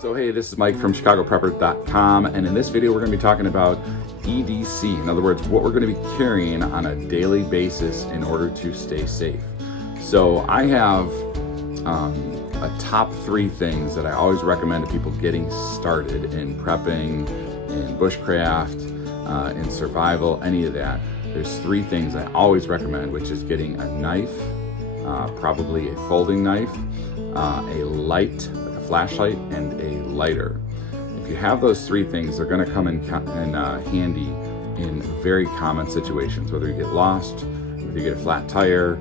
So hey, this is Mike from ChicagoPrepper.com, and in this video we're going to be talking about EDC. In other words, what we're going to be carrying on a daily basis in order to stay safe. So I have a top 3 things that I always recommend to people getting started in prepping, in bushcraft, in survival, any of that. There's 3 things I always recommend, which is getting a knife, probably a folding knife, a light, like a flashlight, and a lighter. If you have those 3 things, they're going to come in handy in very common situations, whether you get lost, whether you get a flat tire,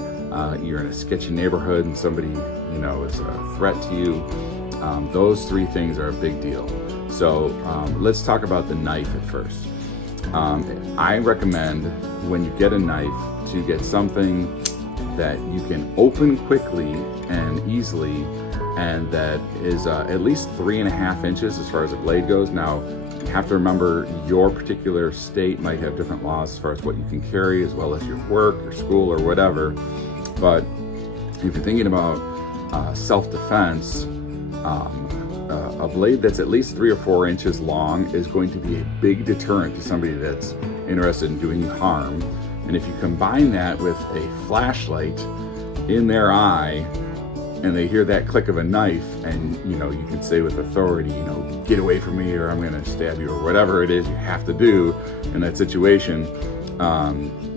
you're in a sketchy neighborhood and somebody is a threat to you. Those 3 things are a big deal. So let's talk about the knife at first. I recommend when you get a knife to get something that you can open quickly and easily, and that is at least 3.5 inches as far as the blade goes. Now, you have to remember your particular state might have different laws as far as what you can carry, as well as your work, your school, or whatever. But if you're thinking about self-defense, a blade that's at least 3 or 4 inches long is going to be a big deterrent to somebody that's interested in doing you harm. And if you combine that with a flashlight in their eye, and they hear that click of a knife, and you can say with authority, get away from me, or I'm going to stab you, or whatever it is you have to do in that situation,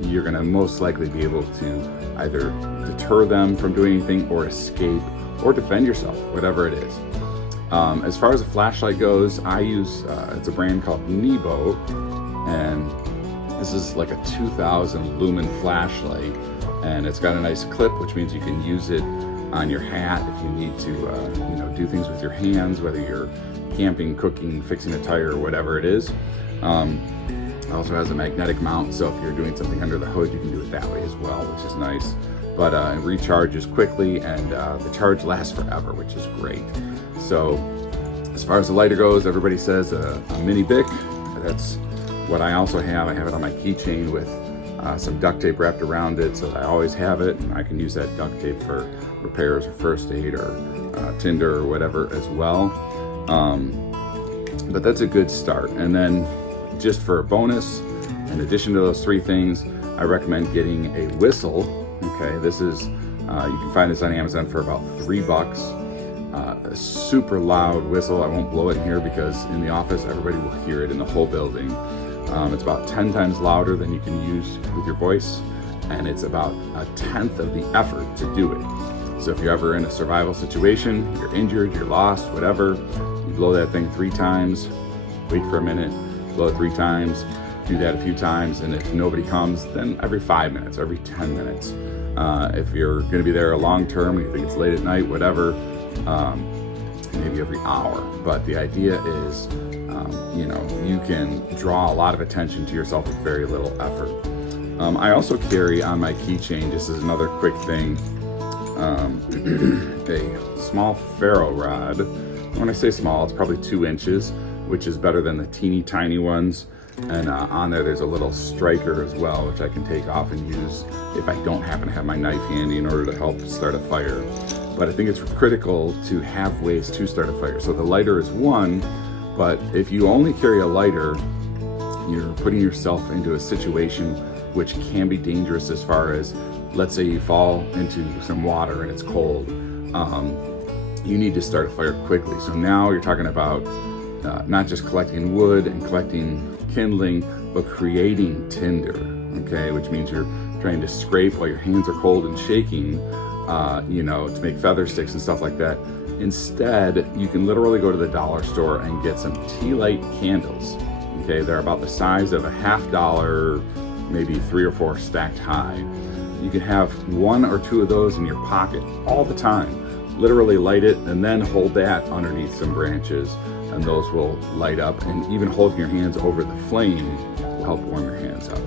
you're going to most likely be able to either deter them from doing anything, or escape, or defend yourself, whatever it is. As far as a flashlight goes, I use it's a brand called Nebo, and this is like a 2000 lumen flashlight, and it's got a nice clip, which means you can use it on your hat if you need to do things with your hands, whether you're camping, cooking, fixing a tire, or whatever it is. It also has a magnetic mount, so if you're doing something under the hood, you can do it that way as well, which is nice. But it recharges quickly, and the charge lasts forever, which is great. So as far as the lighter goes, everybody says a mini Bic. That's what I also have. I have it on my keychain with some duct tape wrapped around it, so that I always have it, and I can use that duct tape for repairs or first aid or tinder or whatever as well. But that's a good start. And then just for a bonus, in addition to those 3 things, I recommend getting a whistle. Okay, this is you can find this on Amazon for about $3. A super loud whistle. I won't blow it in here because in the office everybody will hear it in the whole building. It's about 10 times louder than you can use with your voice, and it's about 1/10 of the effort to do it. So if you're ever in a survival situation, you're injured, you're lost, whatever, you blow that thing 3 times, wait for a minute, blow it 3 times, do that a few times, and if nobody comes, then every 5 minutes, every 10 minutes. If you're going to be there a long term, and you think it's late at night, whatever, maybe every hour. But the idea is, you can draw a lot of attention to yourself with very little effort. I also carry on my keychain, just as another quick thing, a small ferro rod. When I say small, it's probably 2 inches, which is better than the teeny tiny ones. And on there's a little striker as well, which I can take off and use if I don't happen to have my knife handy in order to help start a fire. But I think it's critical to have ways to start a fire. So the lighter is one, but if you only carry a lighter, you're putting yourself into a situation which can be dangerous as far as, let's say you fall into some water and it's cold. You need to start a fire quickly. So now you're talking about not just collecting wood and collecting kindling, but creating tinder, okay? Which means you're trying to scrape while your hands are cold and shaking, to make feather sticks and stuff like that. Instead, you can literally go to the dollar store and get some tea light candles, okay? They're about the size of a $50, maybe 3 or 4 stacked high. You can have 1 or 2 of those in your pocket all the time. Literally light it and then hold that underneath some branches, and those will light up, and even holding your hands over the flame will help warm your hands up.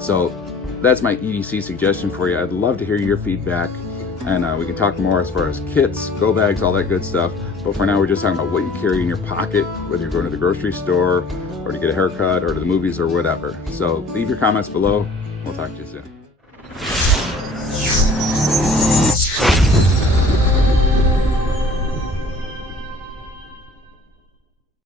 So that's my EDC suggestion for you. I'd love to hear your feedback, and we can talk more as far as kits, go bags, all that good stuff. But for now, we're just talking about what you carry in your pocket, whether you're going to the grocery store or to get a haircut or to the movies or whatever. So leave your comments below. We'll talk to you soon.